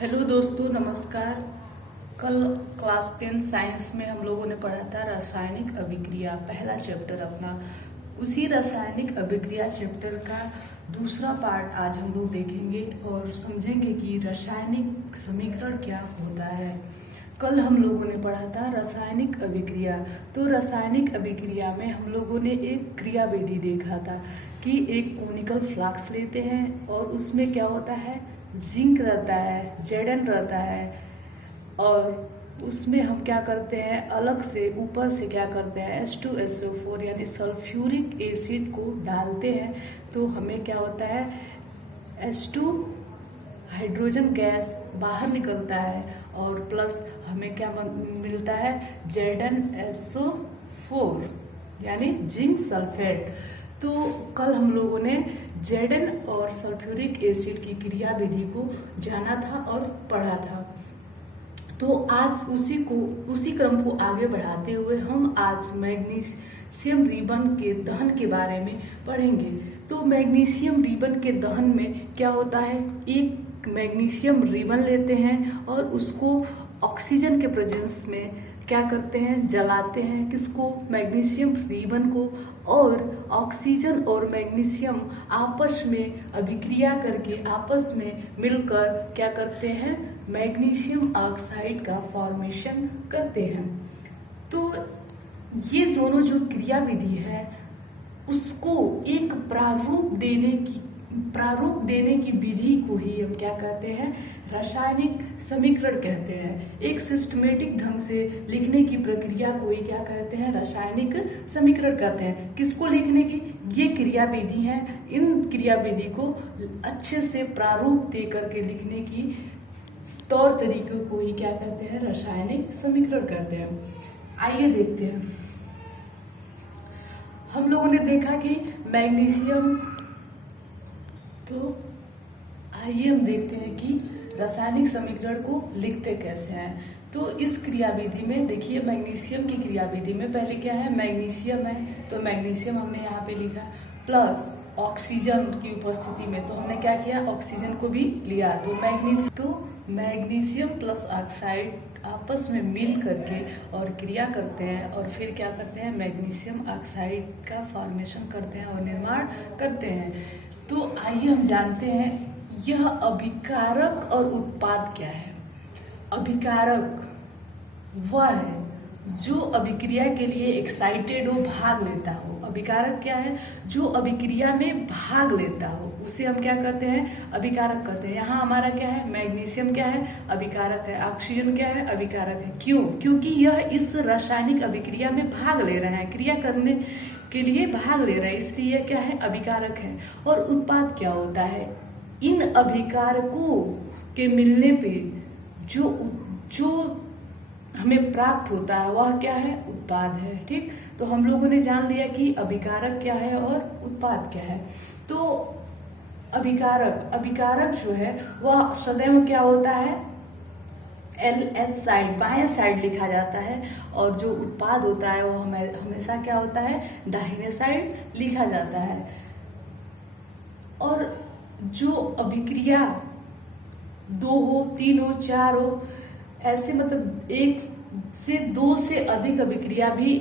Hello दोस्तों, नमस्कार। कल क्लास 10 साइंस में हम लोगों ने पढ़ा था रासायनिक अभिक्रिया, पहला चैप्टर अपना। उसी रासायनिक अभिक्रिया चैप्टर का दूसरा पार्ट आज हम लोग देखेंगे और समझेंगे कि रासायनिक समीकरण क्या होता है। कल हम लोगों ने पढ़ा था रासायनिक अभिक्रिया। तो रासायनिक अभिक्रिया में हम लोगों ने एक क्रियाविधि देखा था कि एक कोनिकल फ्लास्क लेते हैं और उसमें क्या होता है, जिंक रहता है, जेडन रहता है, और उसमें हम क्या करते हैं, अलग से ऊपर से क्या करते हैं, H2SO4 यानी सल्फ्यूरिक एसिड को डालते हैं। तो हमें क्या होता है, H2 हाइड्रोजन गैस बाहर निकलता है और प्लस हमें क्या मिलता है, ZnSO4 यानी जिंक सल्फेट। तो कल हम लोगों ने जेडन और सल्फ्यूरिक एसिड की क्रिया विधि को जाना था और पढ़ा था। तो आज उसी क्रम को आगे बढ़ाते हुए हम आज मैग्नीशियम रिबन के दहन के बारे में पढ़ेंगे। तो मैग्नीशियम रिबन के दहन में क्या होता है, एक मैग्नीशियम रिबन लेते हैं और उसको ऑक्सीजन के प्रेजेंस में क्या करते हैं, जलाते हैं। किसको, मैग्नीशियम रिबन को। और ऑक्सीजन और मैग्नीशियम आपस में अभिक्रिया करके आपस में मिलकर क्या करते हैं, मैग्नीशियम ऑक्साइड का फॉर्मेशन करते हैं। तो ये दोनों जो क्रिया विधि है उसको एक प्रारूप देने की विधि को ही हम क्या कहते हैं, रासायनिक समीकरण कहते हैं। एक सिस्टमेटिक ढंग से लिखने की प्रक्रिया को ही क्या कहते हैं, रासायनिक समीकरण कहते हैं। किसको लिखने की, ये क्रिया विधि है। इन क्रिया विधि को अच्छे से प्रारूप दे करके लिखने की तौर तरीकों को ही क्या कहते हैं, रासायनिक समीकरण कहते हैं। आइए देखते हैं। हम लोगों ने देखा कि मैग्नीशियम, तो आइए हम देखते हैं कि रासायनिक समीकरण को लिखते कैसे हैं। तो इस क्रिया विधि में देखिए, मैग्नीशियम की क्रिया विधि में पहले क्या है, मैग्नीशियम है, तो मैग्नीशियम हमने यहाँ पे लिखा, प्लस ऑक्सीजन की उपस्थिति में तो हमने क्या किया, ऑक्सीजन को भी लिया। तो मैग्नीशियम प्लस ऑक्साइड आपस में मिल करके और क्रिया करते हैं और फिर क्या करते हैं, मैग्नीशियम ऑक्साइड का फॉर्मेशन करते हैं और निर्माण करते हैं। तो आइए हम जानते हैं यह अभिकारक और उत्पाद क्या है। अभिकारक वह है जो अभिक्रिया के लिए एक्साइटेड हो, भाग लेता हो। अभिकारक क्या है, जो अभिक्रिया में भाग लेता हो, उसे हम क्या कहते हैं, अभिकारक कहते हैं। यहाँ हमारा क्या है, मैग्नीशियम क्या है, अभिकारक है। ऑक्सीजन क्या है, अभिकारक है। क्यों, क्योंकि यह इस रासायनिक अभिक्रिया में भाग ले रहे हैं, क्रिया करने के लिए भाग ले रहे हैं, इसलिए क्या है, अभिकारक है। और उत्पाद क्या होता है, इन अभिकारकों के मिलने पे जो हमें प्राप्त होता है वह क्या है, उत्पाद है। ठीक, तो हम लोगों ने जान लिया कि अभिकारक क्या है और उत्पाद क्या है। तो अभिकारक जो है वह सदैव क्या होता है, LS साइड, बाएं साइड लिखा जाता है, और जो उत्पाद होता है वो हमेशा क्या होता है, दाहिने साइड लिखा जाता है। और जो अभिक्रिया 2 हो, 3 हो, 4 हो, ऐसे मतलब 1 से 2 से अधिक अभिक्रिया भी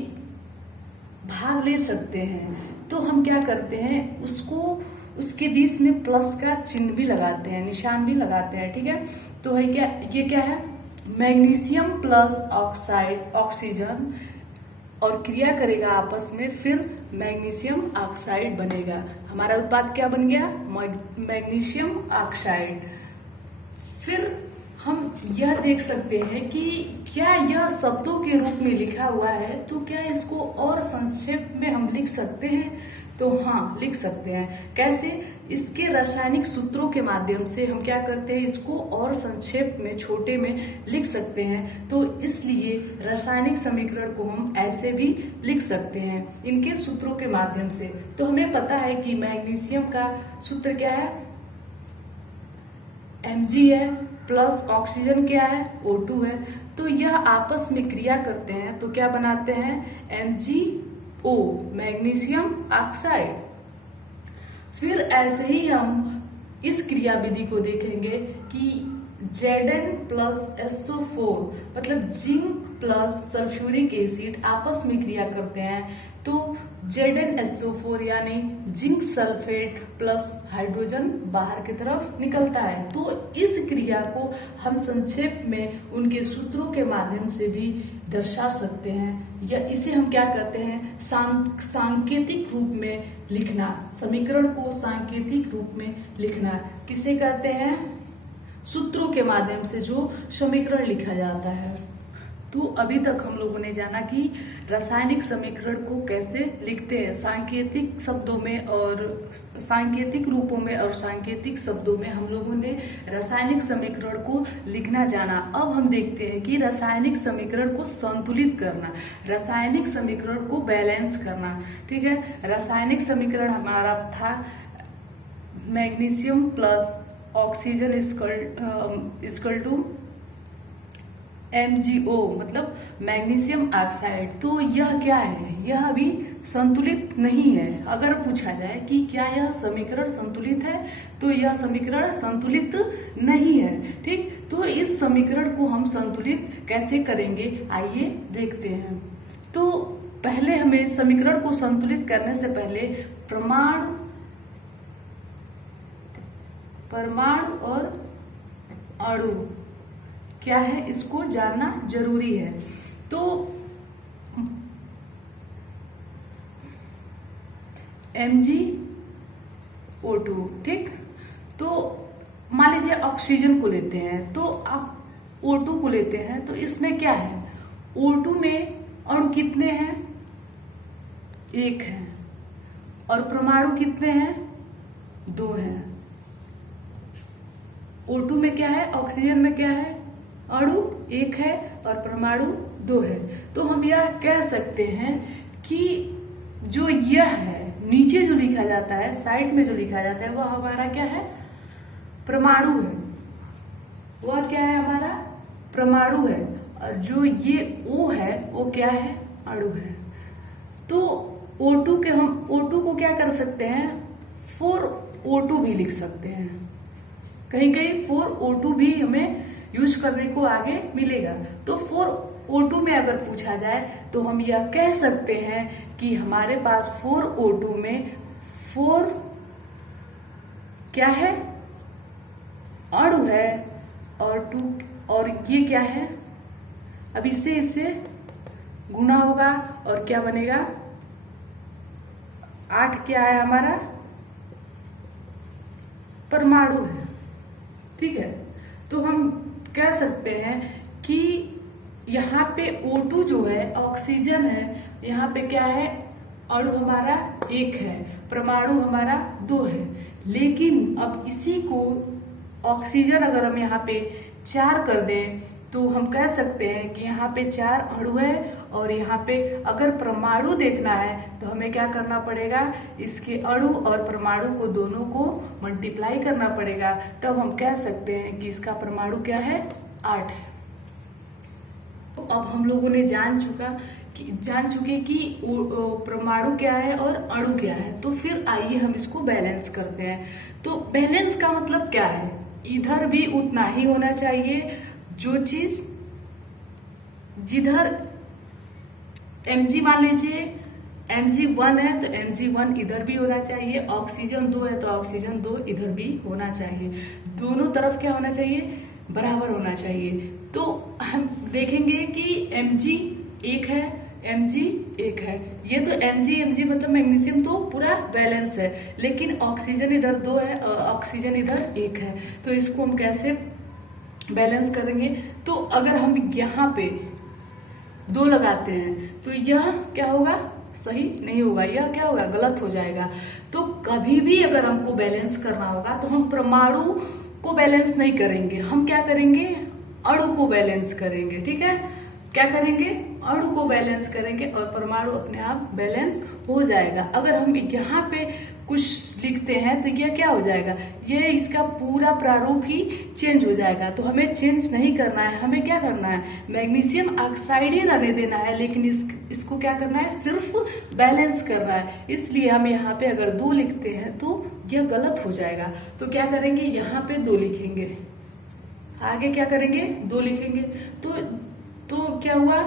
भाग ले सकते हैं। तो हम क्या करते हैं, उसके बीच में प्लस का चिन्ह भी लगाते हैं, निशान भी लगाते हैं। ठीक है, तो है क्या, ये क्या है, मैग्नीशियम प्लस ऑक्साइड, ऑक्सीजन, और क्रिया करेगा आपस में, फिर मैग्नीशियम ऑक्साइड बनेगा। हमारा उत्पाद क्या बन गया, मैग्नीशियम ऑक्साइड। फिर हम यह देख सकते हैं कि क्या यह शब्दों के रूप में लिखा हुआ है, तो क्या इसको और संक्षेप में हम लिख सकते हैं, तो हाँ, लिख सकते हैं। कैसे, इसके रासायनिक सूत्रों के माध्यम से हम क्या करते हैं, इसको और संक्षेप में, छोटे में लिख सकते हैं। तो इसलिए रासायनिक समीकरण को हम ऐसे भी लिख सकते हैं, इनके सूत्रों के माध्यम से। तो हमें पता है कि मैग्नीशियम का सूत्र क्या है, Mg है, प्लस ऑक्सीजन क्या है, O2 है। तो यह आपस में क्रिया करते हैं तो क्या बनाते हैं, MgO, मैग्नीशियम ऑक्साइड। फिर ऐसे ही हम इस क्रिया विधि को देखेंगे कि Zn प्लस SO4 मतलब जिंक प्लस सल्फ्यूरिक एसिड आपस में क्रिया करते हैं तो ZnSO4 यानी जिंक सल्फेट प्लस हाइड्रोजन बाहर की तरफ निकलता है। तो इस क्रिया को हम संक्षेप में उनके सूत्रों के माध्यम से भी दर्शा सकते हैं, या इसे हम क्या कहते हैं सांकेतिक रूप में लिखना। समीकरण को सांकेतिक रूप में लिखना किसे कहते हैं? सूत्रों के माध्यम से जो समीकरण लिखा जाता है। तो अभी तक हम लोगों ने जाना कि रासायनिक समीकरण को कैसे लिखते हैं सांकेतिक शब्दों में और सांकेतिक रूपों में और सांकेतिक शब्दों में हम लोगों ने रासायनिक समीकरण को लिखना जाना। अब हम देखते हैं कि रासायनिक समीकरण को संतुलित करना, रासायनिक समीकरण को बैलेंस करना। ठीक है, रासायनिक समीकरण हमारा था magnesium plus oxygen equal to MgO मतलब मैग्नीशियम ऑक्साइड। तो यह क्या है? यह अभी संतुलित नहीं है। अगर पूछा जाए कि क्या यह समीकरण संतुलित है तो यह समीकरण संतुलित नहीं है। ठीक, तो इस समीकरण को हम संतुलित कैसे करेंगे आइए देखते हैं। तो पहले हमें समीकरण को संतुलित करने से पहले परमाणु और अणु क्या है इसको जानना जरूरी है। तो MgO2, ठीक, तो मान लीजिए ऑक्सीजन को लेते हैं तो आप O2 को लेते हैं तो इसमें क्या है? O2 में अणु कितने हैं? 1 है। और परमाणु कितने हैं? 2 हैं। O2 में क्या है? ऑक्सीजन में क्या है? अणु 1 है और परमाणु 2 है। तो हम यह कह सकते हैं कि जो यह है नीचे जो लिखा जाता है, साइड में जो लिखा जाता है वह हमारा क्या है? परमाणु है। वह क्या है? हमारा परमाणु है। और जो ये O है वो क्या है? अणु है। तो O2 को क्या कर सकते हैं? 4O2 भी लिख सकते हैं। कहीं कहीं 4O2 भी हमें यूज करने को आगे मिलेगा। तो 4O2 में अगर पूछा जाए तो हम यह कह सकते हैं कि हमारे पास 4O2 में 4 क्या है? अणु है और 2 और ये क्या है? अब इससे गुणा होगा और क्या बनेगा? 8 क्या है हमारा? परमाणु है। ठीक है, तो हम कह सकते हैं कि यहाँ पे O2 जो है ऑक्सीजन है, यहाँ पे क्या है? अणु हमारा 1 है, परमाणु हमारा 2 है। लेकिन अब इसी को ऑक्सीजन अगर हम यहाँ पे 4 कर दें तो हम कह सकते हैं कि यहाँ पे 4 अणु है और यहाँ पे अगर परमाणु देखना है तो हमें क्या करना पड़ेगा? इसके अणु और परमाणु को दोनों को मल्टीप्लाई करना पड़ेगा। तब हम कह सकते हैं कि इसका परमाणु क्या है? 8 है। तो अब हम लोगों ने जान चुके कि परमाणु क्या है और अणु क्या है। तो फिर आइए हम इसको बैलेंस करते हैं। तो बैलेंस का मतलब क्या है? इधर भी उतना ही होना चाहिए जो चीज जिधर Mg मान लीजिए Mg1 है तो Mg1 इधर भी होना चाहिए, ऑक्सीजन 2 है तो ऑक्सीजन 2 इधर भी होना चाहिए। दोनों तरफ क्या होना चाहिए? बराबर होना चाहिए। तो हम देखेंगे कि Mg 1 है, Mg 1 है। ये तो Mg मतलब मैग्नीशियम तो पूरा बैलेंस है, लेकिन ऑक्सीजन इधर 2 है और ऑक्सीजन इधर 1 है। तो इसको हम कैसे बैलेंस करेंगे? तो अगर हम यहाँ पे 2 लगाते हैं तो यह क्या होगा? सही नहीं होगा, यह क्या होगा? गलत हो जाएगा। तो कभी भी अगर हमको बैलेंस करना होगा तो हम परमाणु को बैलेंस नहीं करेंगे, हम क्या करेंगे? अणु को बैलेंस करेंगे। ठीक है, क्या करेंगे? अणु को बैलेंस करेंगे और परमाणु अपने आप बैलेंस हो जाएगा। अगर हम यहाँ पे कुछ लिखते हैं तो यह क्या हो जाएगा? ये इसका पूरा प्रारूप ही चेंज हो जाएगा। तो हमें चेंज नहीं करना है, हमें क्या करना है? मैग्नीशियम ऑक्साइड ही रहने देना है, लेकिन इसको क्या करना है? सिर्फ बैलेंस करना है। इसलिए हम यहाँ पे अगर 2 लिखते हैं तो यह गलत हो जाएगा। तो क्या करेंगे? यहाँ पे 2 लिखेंगे। आगे क्या करेंगे, 2 लिखेंगे। तो क्या हुआ,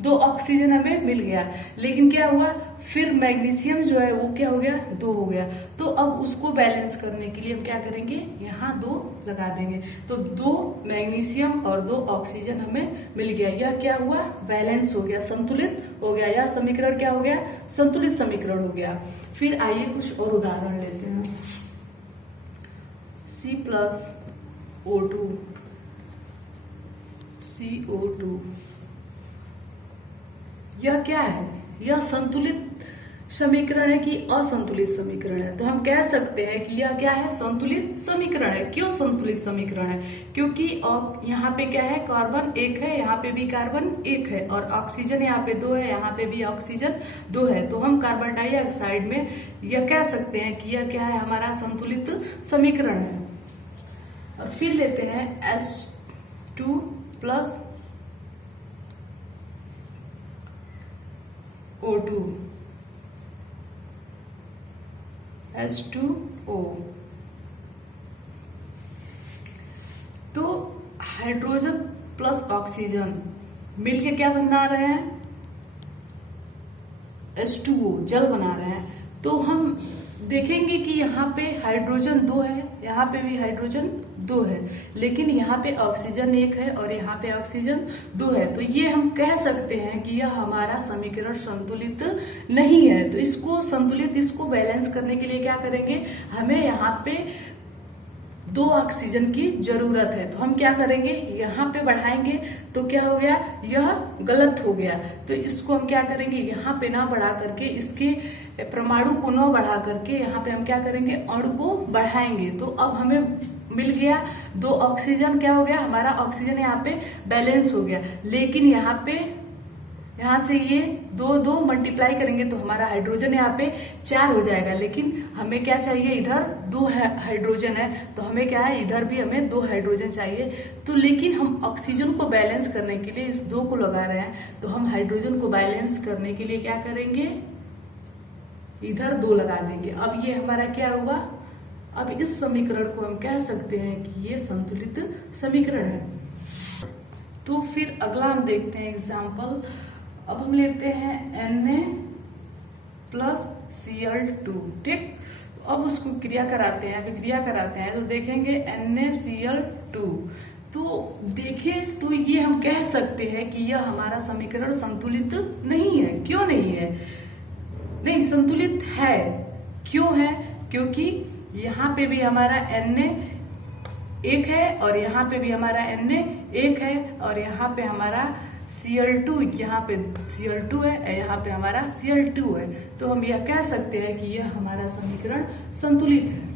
2 ऑक्सीजन हमें मिल गया, लेकिन क्या हुआ फिर मैग्नीशियम जो है वो क्या हो गया, 2 हो गया। तो अब उसको बैलेंस करने के लिए हम क्या करेंगे, यहाँ 2 लगा देंगे। तो 2 मैग्नीशियम और 2 ऑक्सीजन हमें मिल गया। यह क्या हुआ, बैलेंस हो गया, संतुलित हो गया। यह समीकरण क्या हो गया, संतुलित समीकरण हो गया। फिर आइए कुछ और उदाहरण लेते हैं। C+O2 CO2 यह क्या है, यह संतुलित समीकरण है कि असंतुलित समीकरण है? तो हम कह सकते हैं कि यह क्या है, संतुलित समीकरण है। क्यों संतुलित समीकरण है, क्योंकि यहाँ पे क्या है, कार्बन 1 है, यहाँ पे भी कार्बन 1 है, और ऑक्सीजन यहाँ पे 2 है, यहाँ पे भी ऑक्सीजन 2 है। तो हम कार्बन डाइऑक्साइड में यह कह सकते हैं कि यह क्या है, हमारा संतुलित समीकरण है। और फिर लेते हैं H2 प्लस O2 H2O। तो हाइड्रोजन प्लस ऑक्सीजन मिलके क्या बना रहे हैं, H2O, जल बना रहे हैं। तो हम देखेंगे कि यहाँ पे हाइड्रोजन 2 है, यहाँ पे भी हाइड्रोजन 2 है, लेकिन यहाँ पे ऑक्सीजन 1 है और यहाँ पे ऑक्सीजन 2 है। तो ये हम कह सकते हैं कि यह हमारा समीकरण संतुलित नहीं है। तो इसको संतुलित, इसको बैलेंस करने के लिए क्या करेंगे, हमें यहाँ पे 2 ऑक्सीजन की जरूरत है। तो हम क्या करेंगे, यहाँ पे बढ़ाएंगे तो क्या हो गया, यह गलत हो गया। तो इसको हम क्या करेंगे, यहाँ पे ना बढ़ा करके, इसके परमाणु को न बढ़ा करके यहाँ पे हम क्या करेंगे, अणु को बढ़ाएंगे। तो अब हमें मिल गया 2 ऑक्सीजन, क्या हो गया, हमारा ऑक्सीजन यहाँ पे बैलेंस हो गया। लेकिन यहाँ से ये 2 मल्टीप्लाई करेंगे तो हमारा हाइड्रोजन यहाँ पे 4 हो जाएगा। लेकिन हमें क्या चाहिए, इधर 2 हाइड्रोजन है, तो हमें क्या है, इधर भी हमें 2 हाइड्रोजन चाहिए। तो लेकिन हम ऑक्सीजन को बैलेंस करने के लिए इस 2 को लगा रहे हैं। तो हम हाइड्रोजन को बैलेंस करने के लिए क्या करेंगे, इधर 2 लगा देंगे। अब ये हमारा क्या हुआ, अब इस समीकरण को हम कह सकते हैं कि ये संतुलित समीकरण है। तो फिर अगला हम देखते हैं एग्जाम्पल। अब हम लेते हैं Na+Cl2, ठीक। अब उसको क्रिया कराते हैं, विक्रिया कराते हैं। तो देखेंगे NaCl2, तो देखिए, तो ये हम कह सकते हैं कि यह हमारा समीकरण संतुलित नहीं है। क्यों नहीं है, नहीं संतुलित है। क्यों है, क्योंकि यहाँ पे भी हमारा Na 1 है और यहाँ पे भी हमारा Na 1 है, और यहाँ पे हमारा Cl2, यहाँ पे Cl2 है, यहाँ पे हमारा Cl2 है। तो हम यह कह सकते हैं कि यह हमारा समीकरण संतुलित है।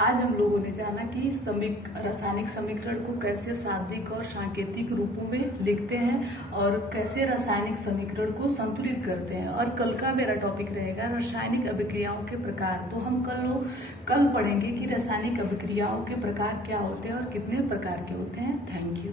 आज हम लोगों ने जाना कि रासायनिक समीकरण को कैसे शाब्दिक और सांकेतिक रूपों में लिखते हैं और कैसे रासायनिक समीकरण को संतुलित करते हैं। और कल का मेरा टॉपिक रहेगा रासायनिक अभिक्रियाओं के प्रकार। तो हम कल पढ़ेंगे कि रासायनिक अभिक्रियाओं के प्रकार क्या होते हैं और कितने प्रकार के होते हैं। Thank you.